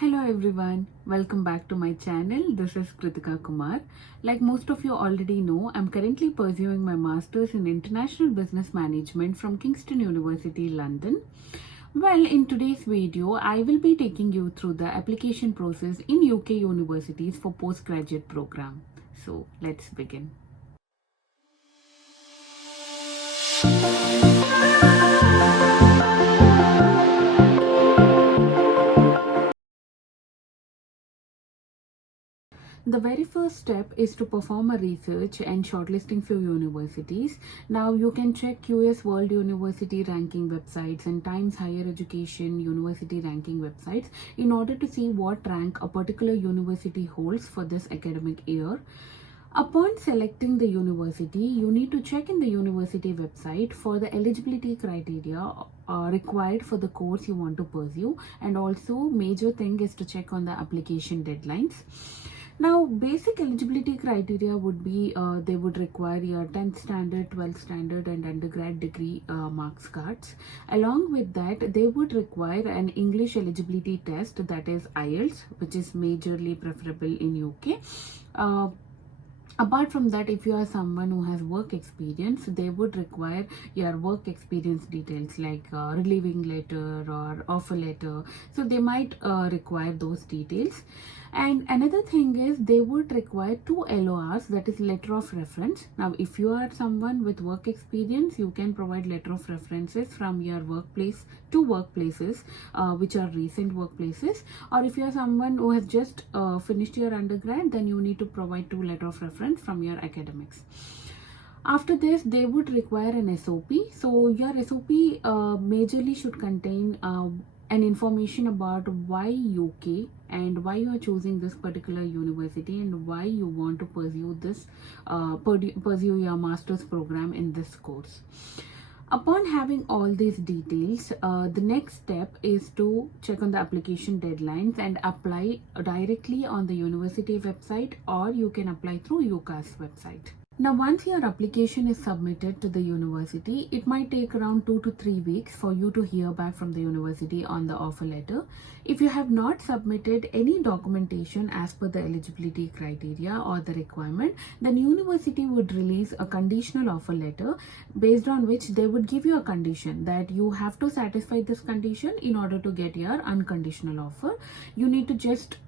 Hello everyone, welcome back to my channel. This is Kritika Kumar. Like most of you already know, I'm currently pursuing my Masters in International Business Management from Kingston University, London. Well, in today's video, I will be taking you through the application process in UK universities for postgraduate program. So let's begin. The very first step is to perform a research and shortlisting few universities. Now you can check QS World University ranking websites and Times Higher Education University ranking websites in order to see what rank a particular university holds for this academic year. Upon selecting the university, you need to check in the university website for the eligibility criteria required for the course you want to pursue, and also major thing is to check on the application deadlines. Now, basic eligibility criteria would be they would require your 10th standard, 12th standard, and undergrad degree marks cards. Along with that, they would require an English eligibility test, that is IELTS, which is majorly preferable in UK. Apart from that, if you are someone who has work experience, they would require your work experience details like relieving letter or offer letter. So they might require those details. And another thing is they would require 2 LORs, that is letter of reference. Now, if you are someone with work experience, you can provide letter of references from your workplace to workplaces, which are recent workplaces. Or if you are someone who has just finished your undergrad, then you need to provide 2 letter of reference from your academics. After this, they would require an SOP. So your SOP majorly should contain an information about why UK and why you are choosing this particular university and why you want to pursue this pursue your master's program in this course. Upon having all these details, the next step is to check on the application deadlines and apply directly on the university website, or you can apply through UCAS website. Now, once your application is submitted to the university, it might take around 2 to 3 weeks for you to hear back from the university on the offer letter. If you have not submitted any documentation as per the eligibility criteria or the requirement, then university would release a conditional offer letter based on which they would give you a condition that you have to satisfy this condition in order to get your unconditional offer. You need to just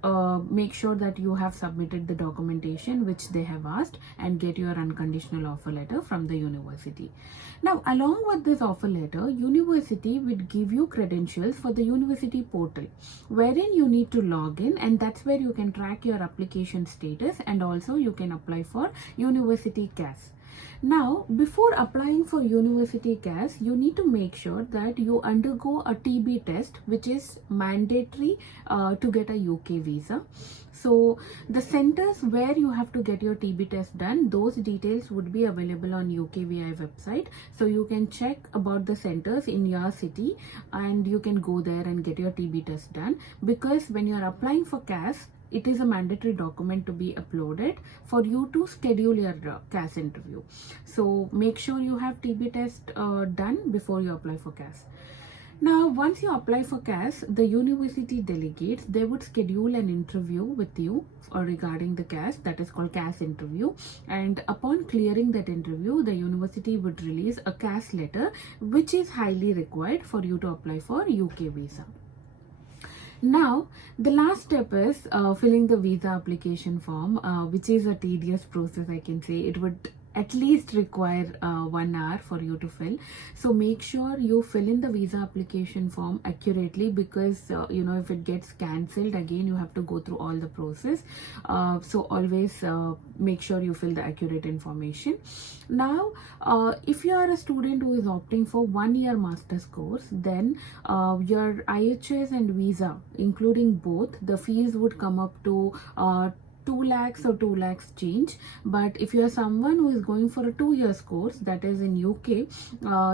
make sure that you have submitted the documentation which they have asked and get your unconditional offer letter from the university. Now, along with this offer letter, university would give you credentials for the university portal, wherein you need to log in, and that's where you can track your application status, and also you can apply for university CAS. Now, before applying for university CAS, you need to make sure that you undergo a TB test, which is mandatory to get a UK visa. So the centers where you have to get your TB test done, those details would be available on UKVI website. So you can check about the centers in your city and you can go there and get your TB test done, because when you are applying for CAS, it is a mandatory document to be uploaded for you to schedule your CAS interview. So make sure you have TB test done before you apply for CAS. Now, once you apply for CAS, the university delegates, they would schedule an interview with you regarding the CAS, that is called CAS interview. And upon clearing that interview, the university would release a CAS letter, which is highly required for you to apply for UK visa. Now, the last step is filling the visa application form, which is a tedious process, I can say. It would at least require 1 hour for you to fill. So make sure you fill in the visa application form accurately, because if it gets cancelled again, you have to go through all the process. So always make sure you fill the accurate information. Now, if you are a student who is opting for 1 year master's course, then your IHS and visa, including both, the fees would come up to 2 lakhs or 2 lakhs change. But if you are someone who is going for a 2 years course, that is in UK,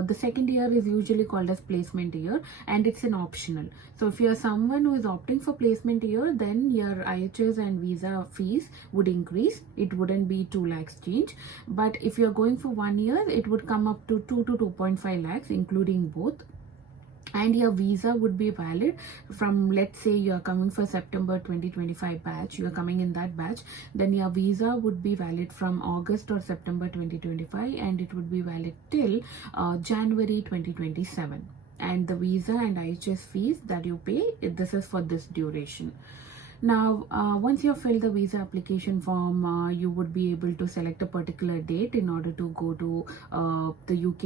the second year is usually called as placement year, and it's an optional. So if you are someone who is opting for placement year, then your IHS and visa fees would increase. It wouldn't be 2 lakhs change. But if you are going for 1 year, it would come up to 2 to 2.5 lakhs, including both. and your visa would be valid from, let's say you are coming for September 2025 batch, you are coming in that batch, then your visa would be valid from August or September 2025, and it would be valid till January 2027. And the visa and IHS fees that you pay, this is for this duration. Now, once you have filled the visa application form, you would be able to select a particular date in order to go to the UK,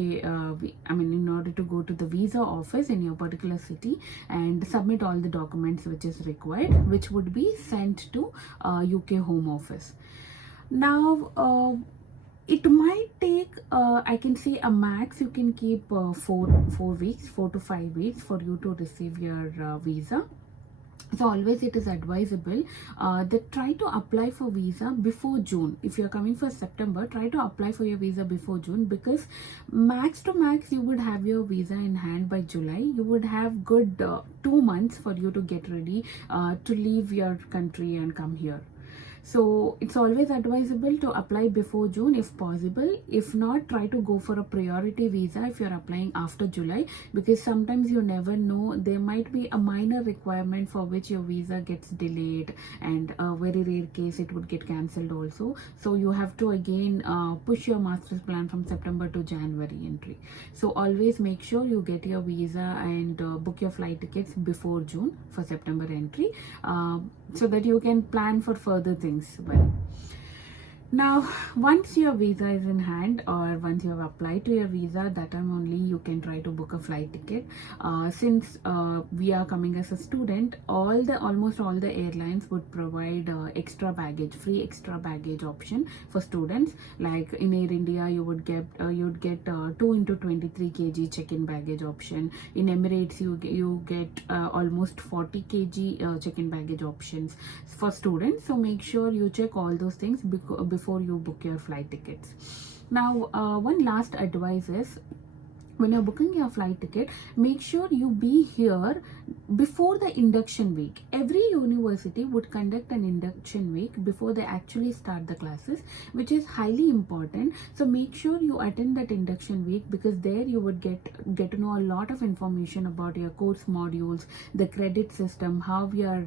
in order to go to the visa office in your particular city and submit all the documents which is required, which would be sent to UK Home Office. Now, it might take, I can say a max you can keep 4 weeks, 4 to 5 weeks for you to receive your visa. So always it is advisable that try to apply for visa before June. If you are coming for September, try to apply for your visa before June, because max to max you would have your visa in hand by July. You would have good 2 months for you to get ready to leave your country and come here. So it's always advisable to apply before June if possible. If not, try to go for a priority visa if you're applying after July, because sometimes you never know, there might be a minor requirement for which your visa gets delayed, and a very rare case it would get cancelled also. So you have to again push your master's plan from September to January entry. So always make sure you get your visa and book your flight tickets before June for September entry, so that you can plan for further things well. Now, once your visa is in hand, or once you have applied to your visa, that time only you can try to book a flight ticket. Since we are coming as a student, almost all the airlines would provide extra baggage, free extra baggage option for students. Like in Air India, you would get 2 into 23 kg check-in baggage option. In Emirates, you get almost 40 kg check-in baggage options for students. So make sure you check all those things before you book your flight tickets. Now, one last advice is, when you're booking your flight ticket, make sure you be here before the induction week. Every university would conduct an induction week before they actually start the classes, which is highly important. So make sure you attend that induction week, because there you would get to know a lot of information about your course modules, the credit system, how your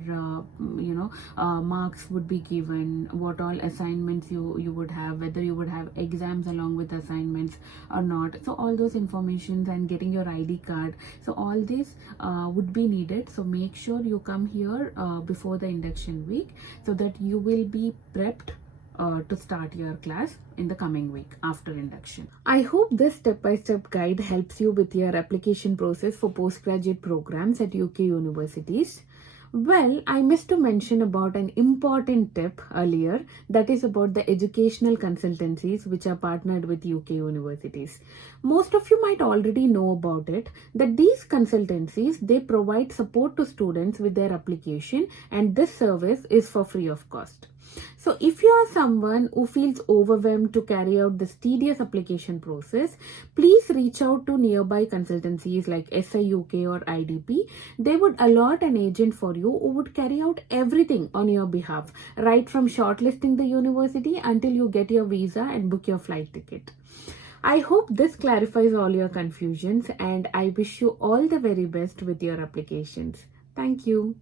marks would be given, what all assignments you would have, whether you would have exams along with assignments or not. So all those information, and getting your ID card, so all this would be needed. So make sure you come here before the induction week, so that you will be prepped to start your class in the coming week after induction. I hope this step-by-step guide helps you with your application process for postgraduate programs at UK universities. Well, I missed to mention about an important tip earlier, that is about the educational consultancies which are partnered with UK universities. Most of you might already know about it, that these consultancies, they provide support to students with their application, and this service is for free of cost. So if you are someone who feels overwhelmed to carry out this tedious application process, please reach out to nearby consultancies like SIUK or IDP. They would allot an agent for you who would carry out everything on your behalf, right from shortlisting the university until you get your visa and book your flight ticket. I hope this clarifies all your confusions, and I wish you all the very best with your applications. Thank you.